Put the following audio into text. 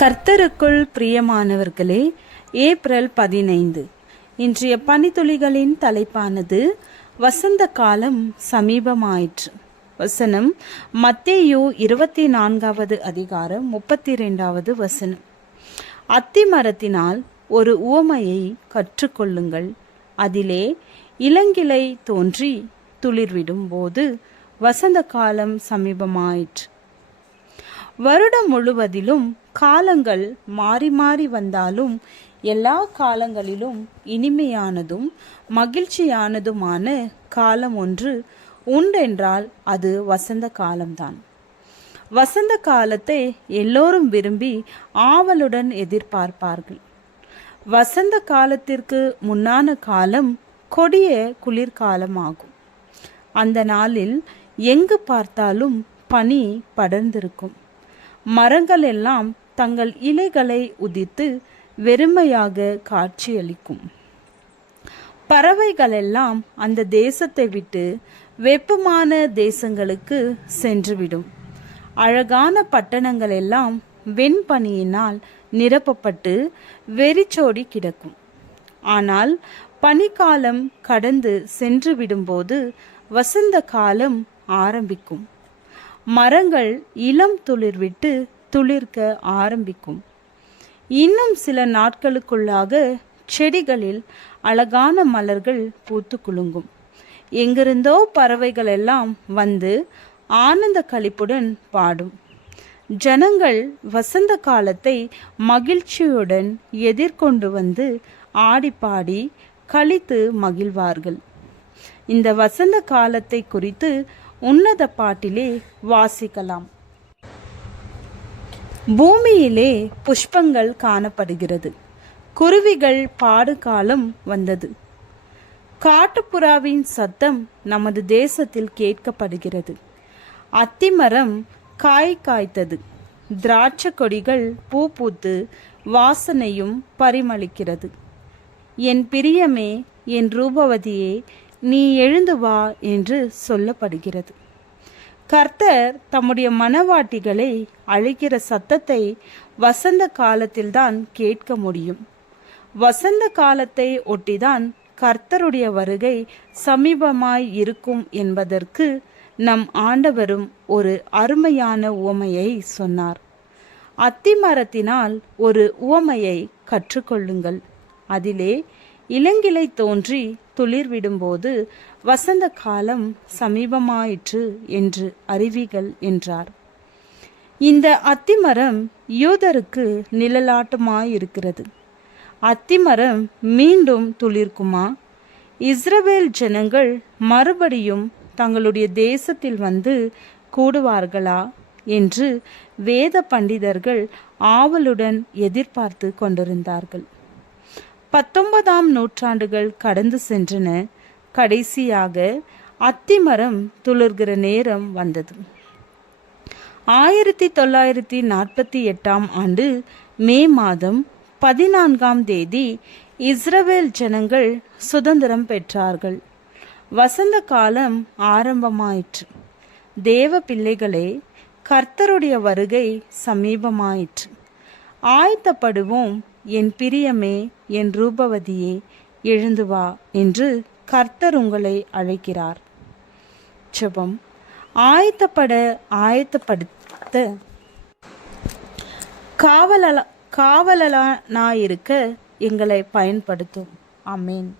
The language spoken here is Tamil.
கர்த்தருக்குள் பிரியமானவர்களே, ஏப்ரல் 15 இன்றைய பனித்துளிகளின் தலைப்பானது வசந்த காலம் சமீபமாயிற்று. வசனம் மத்தேயு 24வது அதிகாரம் 32வது வசனம். அத்தி மரத்தினால் ஒரு உவமையை கற்றுக்கொள்ளுங்கள். அதிலே இளங்கிளை தோன்றி துளிர்விடும் போது வசந்த காலம் சமீபமாயிற்று. வருடம் முழுவதிலும் காலங்கள் மாறி மாறி வந்தாலும் எல்லா காலங்களிலும் இனிமையானதும் மகிழ்ச்சியானதுமான காலம் ஒன்று உண்டென்றால் அது வசந்த காலம்தான். வசந்த காலத்தை எல்லோரும் விரும்பி ஆவலுடன் எதிர்பார்ப்பார்கள். வசந்த காலத்திற்கு முன்னான காலம் கொடிய குளிர்காலமாகும். அந்த நாளில் எங்கு பார்த்தாலும் பனி படர்ந்திருக்கும். மரங்கள் எல்லாம் தங்கள் இலைகளை உதித்து வெறுமையாக காட்சியளிக்கும். பறவைகளெல்லாம் அந்த தேசத்தை விட்டு வெப்பமான தேசங்களுக்கு சென்றுவிடும். அழகான பட்டணங்கள் எல்லாம் வெண்பனியினால் நிரப்பப்பட்டு வெறிச்சோடி கிடக்கும். ஆனால் பனிக்காலம் கடந்து சென்று விடும்போது வசந்த காலம் ஆரம்பிக்கும். மரங்கள் இளம் துளிர்விட்டு துளிர்க்க ஆரம்பிக்கும். இன்னும் சில நாட்களுக்குள்ளாக செடிகளில் அழகான மலர்கள் பூத்து குலுங்கும். எங்கிருந்தோ பறவைகள் எல்லாம் வந்து ஆனந்த களிப்புடன் பாடும். ஜனங்கள் வசந்த காலத்தை மகிழ்ச்சியுடன் எதிர்கொண்டு வந்து ஆடிப்பாடி களித்து மகிழ்வார்கள். இந்த வசந்த காலத்தை குறித்து உன்னத பாட்டிலே வாசிக்கலாம். பூமியிலே புஷ்பங்கள் காணப்படுகிறது. குருவிகள் பாடு காலம் வந்தது. காட்டுப்புறாவின் சத்தம் நமது தேசத்தில் கேட்கப்படுகிறது. அத்திமரம் காய் காய்த்தது. திராட்சை கொடிகள் பூ பூத்து வாசனையும் பரிமளிக்கிறது. என் பிரியமே, என் ரூபவதியே, நீ எழுந்து வா என்று சொல்லப்படுகிறது. கர்த்தர் தம்முடைய மணவாட்டிகளை அழைக்கிற சத்தத்தை வசந்த காலத்தில்தான் கேட்க முடியும். வசந்த காலத்தை ஒட்டிதான் கர்த்தருடைய வருகை சமீபமாய் இருக்கும் என்பதற்கு நம் ஆண்டவரும் ஒரு அருமையான உவமையை சொன்னார். அத்திமரத்தினால் ஒரு உவமையை கற்றுக்கொள்ளுங்கள். அதிலே இளங்கிளை தோன்றி துளிர்விடும்போது வசந்த காலம் சமீபமாயிற்று என்று அறிவிகள் என்றார். இந்த அத்திமரம் யூதருக்கு நிழலாட்டமாயிருக்கிறது. அத்திமரம் மீண்டும் துளிர்க்குமா? இஸ்ரவேல் ஜனங்கள் மறுபடியும் தங்களுடைய தேசத்தில் வந்து கூடுவார்களா என்று வேத பண்டிதர்கள் ஆவலுடன் எதிர்பார்த்து கொண்டிருந்தார்கள். 19ஆம் நூற்றாண்டுகள் கடந்து சென்றன. கடைசியாக அத்திமரம் துளிர்கிற நேரம் வந்தது. 1948ஆம் ஆண்டு மே மாதம் 14ஆம் தேதி இஸ்ரவேல் ஜனங்கள் சுதந்திரம் பெற்றார்கள். வசந்த காலம் ஆரம்பமாயிற்று. தேவ பிள்ளைகளே, கர்த்தருடைய வருகை சமீபமாயிற்று. ஆயத்தப்படுவோம். என் பிரியமே, என் ரூபவதியே, எழுந்து வா என்று கர்த்தர் உங்களை அழைக்கிறார். ஜெபம். ஆயத்தப்படுத்த காவலனாயிருக்க எங்களை பயன்படுத்தும். ஆமென்.